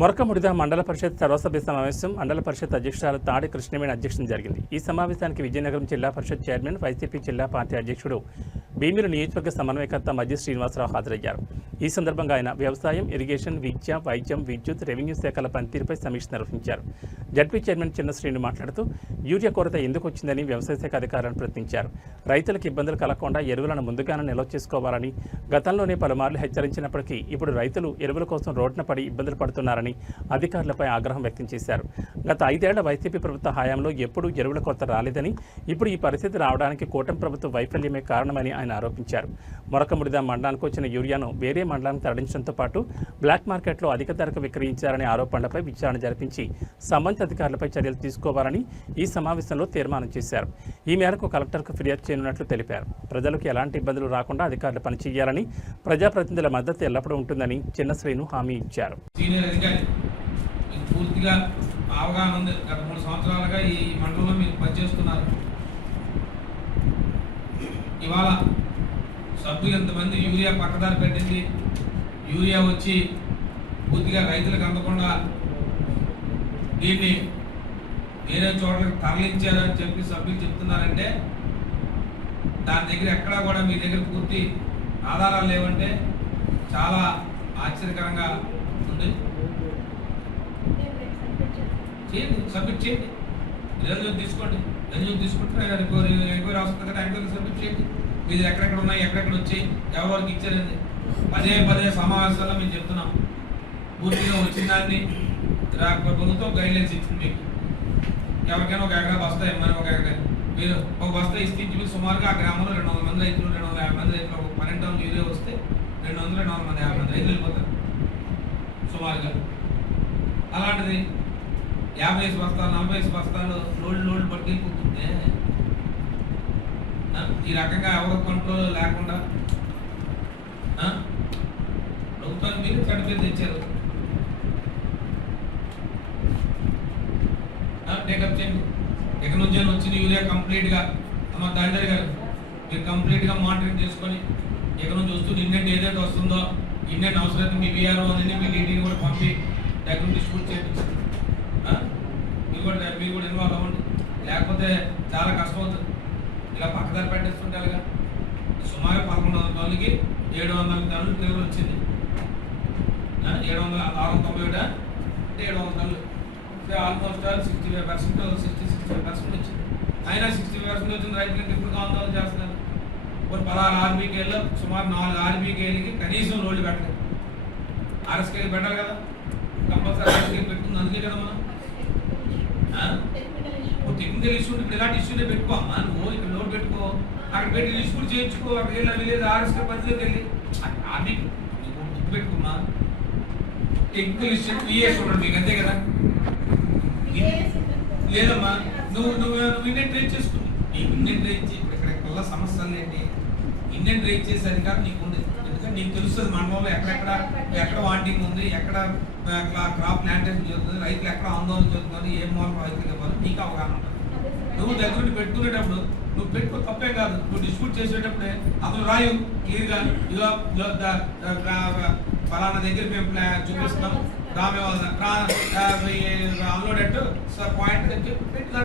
మొరకముడిద మండల పరిషత్ సర్వసభ్య సమావేశం మండల పరిషత్ అధ్యక్షురాలు తాడి కృష్ణమేణ అధ్యక్షం జరిగింది. ఈ సమావేశానికి విజయనగరం జిల్లా పరిషత్ చైర్మన్ వైసీపీ జిల్లా పార్టీ అధ్యక్షుడు భీమిలి నియోజకవర్గ సమన్వయకర్త మధ్య శ్రీనివాసరావు హాజరయ్యారు. ఈ సందర్భంగా ఆయన వ్యవసాయం ఇరిగేషన్ విద్య వైద్యం విద్యుత్ రెవెన్యూ శాఖల పనితీరుపై సమీక్ష నిర్వహించారు. జడ్పీ చైర్మన్ చిన్న శ్రీను మాట్లాడుతూ యూరియా కొరత ఎందుకు వచ్చిందని వ్యవసాయ శాఖ అధికారులను ప్రశ్నించారు. రైతులకు ఇబ్బందులు కలగకుండా ఎరువులను ముందుగానే నిల్వ చేసుకోవాలని గతంలోనే పలుమార్లు హెచ్చరించినప్పటికీ ఇప్పుడు రైతులు ఎరువుల కోసం రోడ్డున పడి ఇబ్బందులు పడుతున్నారని అధికారులపై ఆగ్రహం వ్యక్తం చేశారు. గత ఐదేళ్ళ వైసీపీ ప్రభుత్వ హయాంలో ఎప్పుడూ ఎరువుల కొరత రాలేదని ఇప్పుడు ఈ పరిస్థితి రావడానికి కూటమి ప్రభుత్వ వైఫల్యమే కారణమని ఆయన ఆరోపించారు. మొరకముడిద మండలానికి వచ్చిన యూరియాను వేరే మండలానికి తరలించడంతో పాటు బ్లాక్ మార్కెట్లో అధిక ధరకు విక్రయించారనే ఆరోపణలపై విచారణ జరిపించి సంబంధిత అధికారులపై చర్యలు తీసుకోవాలని ఈ సమావేశంలో తీర్మానం చేశారు. ఈ మేరకు కలెక్టర్కు ఫిర్యాదు చేయనున్నట్లు తెలిపారు. ప్రజలకు ఎలాంటి ఇబ్బందులు రాకుండా అధికారులు పనిచేయాలని ప్రజాప్రతినిధుల మద్దతు ఎల్లప్పుడూ ఉంటుందని చిన్న శ్రీను హామీ ఇచ్చారు. పూర్తిగా అవగాహన ఉంది. గత మూడు సంవత్సరాలుగా ఈ మండలంలో మీరు పనిచేస్తున్నారు. ఇవాళ సభ్యులు ఎంతమంది యూరియా పక్కదారి పెట్టింది? యూరియా వచ్చి పూర్తిగా రైతులకు అందకుండా దీన్ని వేరే చోట్లకి తరలించారని చెప్పి సభ్యులు చెప్తున్నారంటే దాని దగ్గర ఎక్కడా కూడా మీ దగ్గర పూర్తి ఆధారాలు లేవంటే చాలా ఆశ్చర్యకరంగా ఉంది. చేయండి సబ్మిట్ చేయండి. రిజల్ట్ తీసుకోండి. రిజల్ట్ తీసుకుంటే ఎంక్వైరీ వస్తుంది కదా ఎంక్వైరీ సబ్మిట్ చేయండి. మీరు ఎక్కడెక్కడ ఉన్నాయి ఎక్కడెక్కడ వచ్చి ఎవరికి ఇచ్చారని పదే పదే సమావేశాల్లో మేము చెప్తున్నాం. పూర్తిగా వచ్చిన దాన్ని ప్రభుత్వం గైడ్లైన్స్ ఇచ్చింది మీకు. ఎవరికైనా ఒక ఎకరా బస్తా ఇమ్మని ఒక ఎకరా మీరు ఒక బస్తా ఇస్తే ఇంచుమించు సుమారుగా ఆ గ్రామంలో రెండు వందల మంది రైతులు రెండు వందల యాభై మంది రైతులు ఒక పన్నెండు టన్నులు యూరియా వస్తే రెండు వందల రెండు వందల మంది యాభై మంది రైతులు వెళ్ళిపోతారు. సుమారుగా. అలాంటిది యాభై ఐదు బస్తాలు నలభై ఐదు బస్తాలు లోడ్ లోడ్ పట్టుకెళ్ళిపోతుంటే ఈ రకంగా ఎవరు కంట్రోల్ లేకుండా ప్రభుత్వాన్ని మీరు చనిపోయి తెచ్చారు. టేకప్ చేయండి. ఎక్కడి నుంచి వచ్చింది యూరియా కంప్లీట్గా అమ్మ తండ్రి గారు మీరు కంప్లీట్గా మానిటరింగ్ చేసుకొని ఎక్కడి నుంచి వస్తుంది ఇండియన్ ఏదైతే వస్తుందో ఇండియన్ అవసరమైతే మీ బీఆర్ఓ అనేది మీ డీడీని కూడా పంపి దగ్గర డిస్ట్రిబ్యూట్ చేయించండి ఇవ్వండి కూడా మీరు కూడా ఇన్వాల్వ్ అవ్వండి. లేకపోతే చాలా కష్టం అవుతుంది ఇలా పక్కదారి పెట్టేస్తుంటే అలాగా సుమారు పదకొండు వందల టన్నులకి ఏడు వందల టన్నులు తీవ్ర వచ్చింది. ఏడు వందల ఆరు వందల తొంభై ఒకటా ఏడు వందల టన్నులు అంటే almost all sixty five percent sixty sixty five percent వచ్చింది. అయినా సిక్స్టీ ఫైవ్ పర్సెంట్ వచ్చిన రైతులకు ఇప్పుడు ఆందోళన చేస్తున్నారు? ఒక పదహారు ఆర్బీకేలో సుమారు నాలుగు ఆర్బీకేలకి కనీసం రోడ్లు పెట్టలేదు. ఆర్ఎస్కేలు పెట్టాలి కదా. కంపల్సరీ ఆర్ఎస్కేలు పెట్టుకుంది. అందుకే కదా మనం టెక్నికల్ ఇష్యూ ఇప్పుడు ఇలాంటి ఇష్యూనే పెట్టుకో అమ్మా నువ్వు ఇక్కడ లోడ్ పెట్టుకో. అక్కడ పెట్టి కూడా చేయించుకో అక్కడ వెళ్ళి ఆర్ఎస్కే పరిధిలోకి వెళ్ళి. అది గుర్తు పెట్టుకున్నా టెక్నికల్ ఇష్యూ పిఎస్ ఉండడు అంతే కదా? లేదమ్మా నువ్వు నువ్వు నువ్వు ఇండియన్ ట్రేడ్ చేసుకుంది నీకు ఇండియన్ ట్రేడ్ చే ఇక్కడ సమస్యలు ఏంటి? ఇండియన్ ట్రేడ్ చేసే అధికారం నీకు ఎందుకంటే నీకు తెలుస్తుంది మండలంలో ఎక్కడెక్కడ ఎక్కడ వాంటింగ్ ఉంది ఎక్కడ క్రాప్ ప్లాంటేషన్ జరుగుతుంది రైతులు ఎక్కడ ఆందోళన జరుగుతుంది ఏం మూలం రైతులు ఇవ్వాలి నీకు అవగాహన ఉంటుంది. నువ్వు దగ్గర పెట్టుకునేటప్పుడు నువ్వు పెట్టుకో తప్పే కాదు నువ్వు డిస్ప్యూట్ చేసేటప్పుడే అతను రాయు క్లియర్గా ఇదో ఫలానా దగ్గర మేము చూపిస్తున్నాం రామే వాళ్ళ రా అన్లోడెడ్ పాయింట్ అని చెప్పి